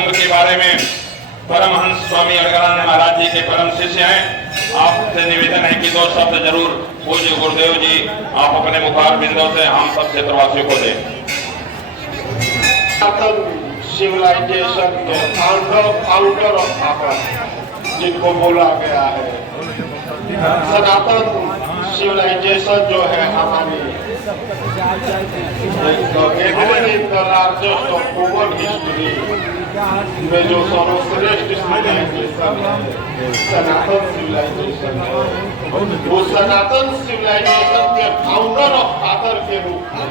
महाकुंभ के बारे में परमहंस स्वामी अलगानंद महाराज जी के परम शिष्य हैं। आपसे निवेदन है कि 2 शब्द जरूर पूज्य गुरुदेव जी आप अपने मुखार बिंदों से हम सब क्षेत्रवासियों को दें। सिविलाइजेशन के फाउंडर ऑफ भारत जिनको बोला गया है, सनातन सिविलाइजेशन जो है हमारी लार्जेस्ट ऑफ ह्यूमन हिस्ट्री में जो सर्वश्रेष्ठ सिविलाइजेशन है सनातन सिविलाइजेशन है। वो सनातन सिविलाइजेशन के फाउंडर ऑफ फादर के रूप में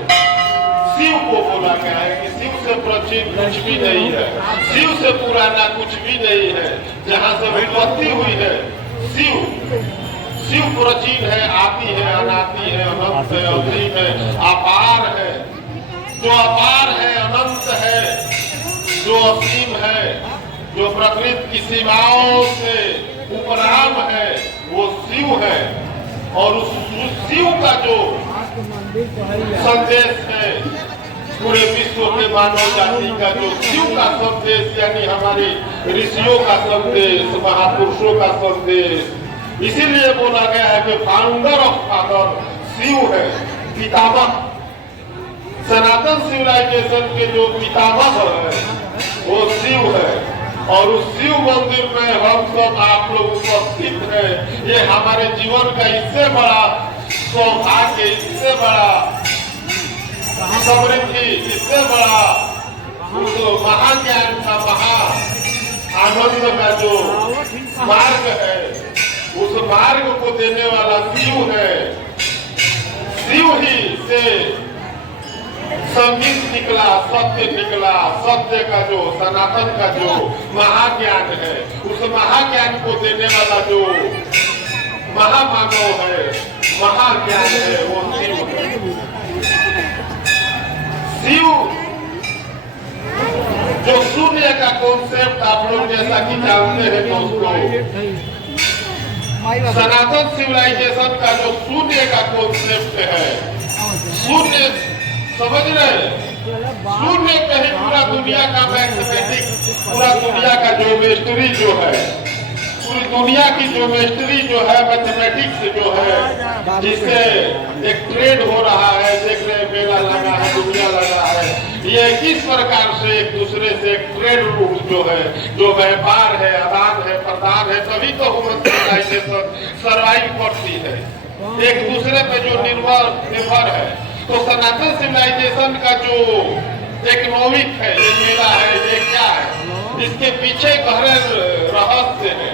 शिव को बोला गया है कि शिव से प्राचीन कुछ भी नहीं है, शिव से पुराना कुछ भी नहीं है। जहाँ से उत्पत्ति हुई है शिव प्राचीन है, आदि है, अनादि है, अनंत है, असीम है, अपार है। जो अपार है, अनंत है, जो असीम है, जो प्रकृति की सीमाओं से उपराम है, वो शिव है। और उस शिव का जो संदेश है पूरे विश्व के मानव जाति का, जो शिव का संदेश यानी हमारे ऋषियों का संदेश, महापुरुषों का संदेश, इसीलिए बोला गया है कि फाउंडर ऑफ फादर शिव है, पितामह। सनातन सिविलाइजेशन के जो पितामह है वो शिव है। और उस शिव मंदिर में हम सब आप लोग उपस्थित हैं। ये हमारे जीवन का इससे बड़ा सौभाग्य, इससे बड़ा समृद्धि, इससे बड़ा उस महाज्ञान का महा आनंद का जो मार्ग है, उस मार्ग को देने वाला शिव है। शिव ही से संगीत निकला, सत्य निकला। सत्य का जो सनातन का जो महाज्ञान है, उस महाज्ञान को देने वाला जो महामानव है, महाज्ञान है, वो शिव है। शिव जो शून्य का कॉन्सेप्ट आप लोग जैसा कि जानते हैं दोस्तों, सनातन सिविलाइजेशन का जो शून्य का कॉन्सेप्ट है, शून्य समझ रहे, शून्य कहीं पूरा दुनिया का मैथमेटिक्स, पूरा दुनिया का ज्योमेट्री जो है, पूरी दुनिया की ज्योमेट्री जो है, मैथमेटिक्स जो है, जिससे एक ट्रेड हो रहा है, देख रहे मेला लगा है, दुनिया लगा है, ये किस प्रकार से एक दूसरे से ट्रेड रूट जो है, जो व्यापार है, आदान है, प्रदान है, तभी तो ह्यूमन सिविलाइजेशन सर्वाइव करती है, एक दूसरे पे जो निर्भर है। तो सनातन सिविलाइजेशन का जो इकोनॉमिक है, ये मेला है, ये क्या है, इसके पीछे गहरे रहस्य है।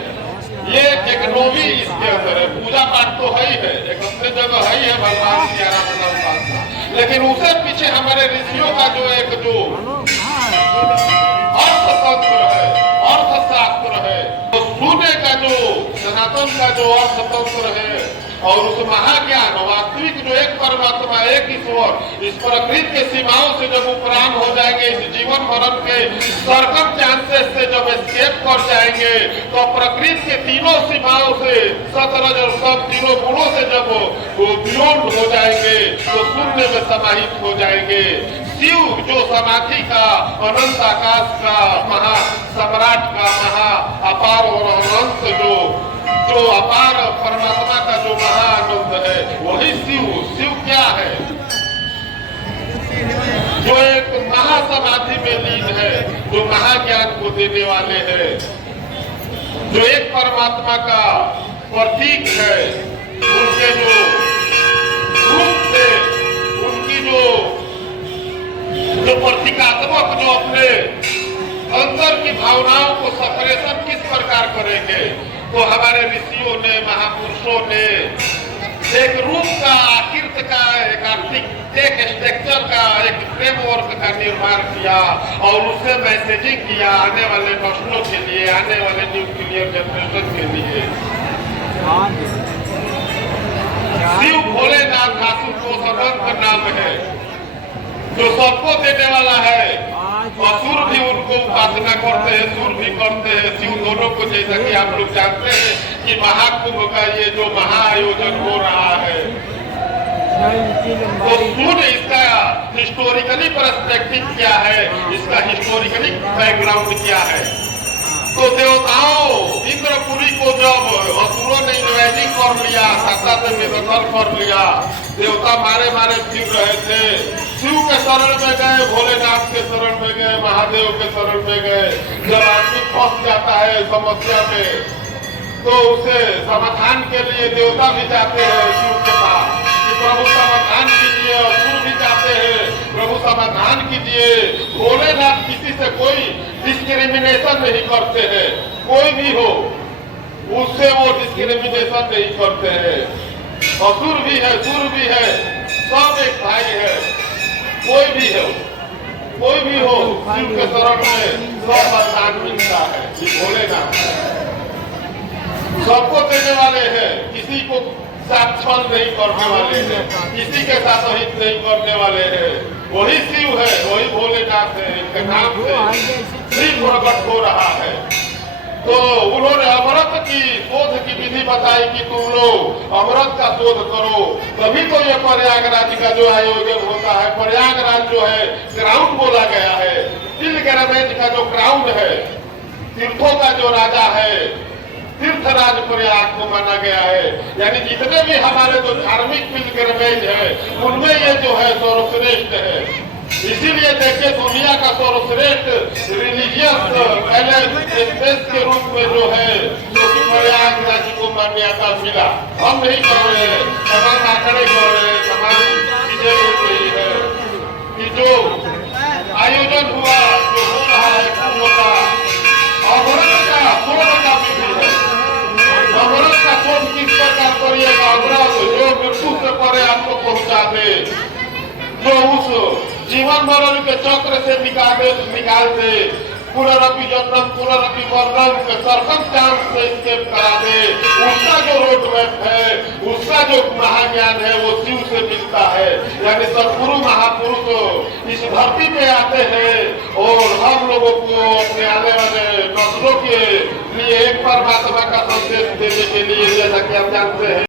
ये इकोनॉमी इसके अंदर है। पूजा पाठ तो है ही है, एक अपने जगह है ही है, भगवान की आराधना उपासना, लेकिन उससे पीछे हमारे ऋषियों का जो एक जो अर्थतंत्र है, अर्थशास्त्र है, तो शून्य का जो सनातन का जो अर्थतंत्र है, और उस महाज्ञान वास्तविक जो एक परमात्मा, एक ईश्वर, इस प्रकृति के सीमाओं से जब उपराम हो जाएंगे, इस जीवन मरण के सर्कम चांसेस से जब एस्केप कर जाएंगे, तो प्रकृति के तीनों सीमाओं से, सतरज और सब तीनों गुणों से जब वो बियॉन्ड हो जाएंगे, तो शून्य में समाहित हो जाएंगे। शिव जो समाधि का, अनंत आकाश का, महा सम्राट का, महा अपार और अनंत जो अपार परमात्मा का जो महाआनंद है, वही शिव। शिव क्या है? जो एक महासमाधि में लीन है, जो महाज्ञान को देने वाले हैं, जो एक परमात्मा का प्रतीक है। उनके जो रूप से, उनकी जो प्रतीकात्मक जो अपने अंदर की भावनाओं को सेपरेशन किस प्रकार करेंगे, तो हमारे ऋषियों ने, महापुरुषों ने एक रूप का, आकृति का, एक स्ट्रक्चर का, एक फ्रेमवर्क का निर्माण किया और उससे मैसेजिंग किया आने वाले नस्लों के लिए, आने वाले न्यूक्लियर जनरेशन के लिए। शिव भोलेनाथ आशुतोष अनंत नाम है, जो सबको देने वाला है। असुर भी उनको उपासना करते हैं, सुर भी करते हैं, शिव दोनों को। जैसा कि आप लोग जानते हैं कि महाकुंभ का ये जो महाआयोजन हो रहा है, तो सूर्य इसका हिस्टोरिकली पर्सपेक्टिव क्या है, इसका हिस्टोरिकली बैकग्राउंड क्या है। तो देवताओं इंद्रपुरी को जब असुरों ने इन्वेजिंग कर लिया, सत्ता से बेदखल कर लिया, देवता मारे मारे फिर रहे थे, शिव के शरण में गए, भोलेनाथ के शरण में गए, महादेव के शरण में गए। जब आदमी फंस जाता है समस्या में तो उसे समाधान के लिए देवता भी जाते हैं शिव के पास कि प्रभु समाधान कीजिए, असुर भी जाते हैं प्रभु समाधान कीजिए। भोलेनाथ किसी से कोई डिस्क्रिमिनेशन नहीं करते हैं, कोई भी हो उससे वो डिस्क्रिमिनेशन नहीं करते हैं। असुर भी है, सुर भी है, सब एक भाई है। कोई भी हो, कोई भी हो, शिव के शरण में सब वरदान मिलता है। ये भोलेनाथ सबको देने वाले हैं, किसी को साथ छल नहीं करने वाले हैं, किसी के साथ हित नहीं करने वाले हैं। वही शिव है, वही भोलेनाथ है, इनके नाम से शिव प्रकट हो रहा है। तो उन्होंने अमृत की शोध की विधि बताई कि तुम लोग अमृत का शोध करो, तभी तो ये प्रयागराज का जो आयोजन होता है। प्रयागराज जो है ग्राउंड बोला गया है, पिलग्रिमेज का जो ग्राउंड है, तीर्थों का जो राजा है, तीर्थराज प्रयाग को माना गया है। यानी जितने भी हमारे जो धार्मिक पिलग्रिमेज है उनमें ये जो है सर्वश्रेष्ठ है। इसीलिए देखिए दुनिया का सर्वश्रेष्ठ रिलीजियस स्पेस के रूप में जो है जो प्रयागराज को मान्यता मिला। हम नहीं कर रहे हैं, तमाम आंकड़े कर रहे हैं, तमाम चीजें हो रही है कि जो आयोजन हुआ, जो हो रहा है कुंभ का, अमृत का शोध का विधि है। अमृत का शोध किस प्रकार करिएगा? अमृत जो मृत्यु से परे आपको पहुंचा दे, जो उस जीवन मरण के चक्र से निकाल दे, पुनरअपि जन्म पुनरअपि मरणम के सर्कमस्टांस से स्केप करा दे, उसका जो रोड मैप है, उसका जो महाज्ञान है वो शिव से मिलता है। यानी सदगुरु महापुरुष इस धरती पे आते हैं और हम लोगों को अपने आने वाले नस्लों के लिए एक परमात्मा का संदेश देने के लिए, जैसा कि आप जानते हैं